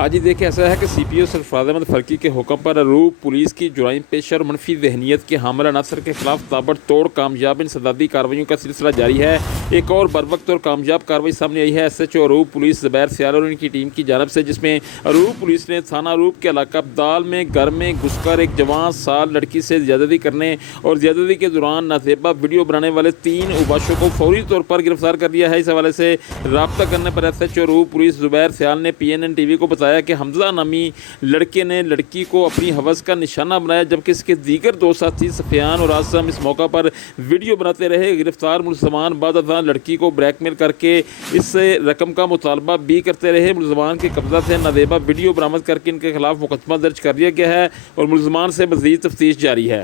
आज ही देखिए ऐसा है कि CPO सरफराज अहमद फ़रकी के हुक्म पर अरूप पुलिस की जुराइम पेशा और मनफी जहनीत के हामिल अनासर के खिलाफ ताबड़तोड़ कामयाब इंसदादी कार्रवाइयों का सिलसिला जारी है। एक और बरवक्त और कामयाब कार्रवाई सामने आई है SHO अरूप पुलिस ज़ुबैर सियाल और उनकी टीम की जानब से, जिसमें अरूप पुलिस ने थाना अरूप के इलाका अब्दाल में घर में घुसकर एक जवान साल लड़की से ज़्यादती करने और ज़्यादती के दौरान नाजेबा वीडियो बनाने वाले 3 उबाशों को फौरी तौर पर गिरफ्तार कर लिया है। इस हवाले से रब्ता करने पर SHO अरूप पुलिस ज़ुबैर सियाल ने PNN TV को बताया कि हमजा नामी लड़के ने लड़की को अपनी हवस का निशाना बनाया, जबकि इसके दीगर 2 साथी सफियान और आसम इस मौका पर वीडियो बनाते रहे। गिरफ्तार मुलजमान बाद लड़की को ब्लैकमेल करके इससे रकम का मुतालबा भी करते रहे। मुलजमान के कब्जा से नाजेबा वीडियो बरामद करके इनके खिलाफ मुकदमा दर्ज कर लिया गया है और मुलजमान से मज़ीद तफ्तीश जारी है।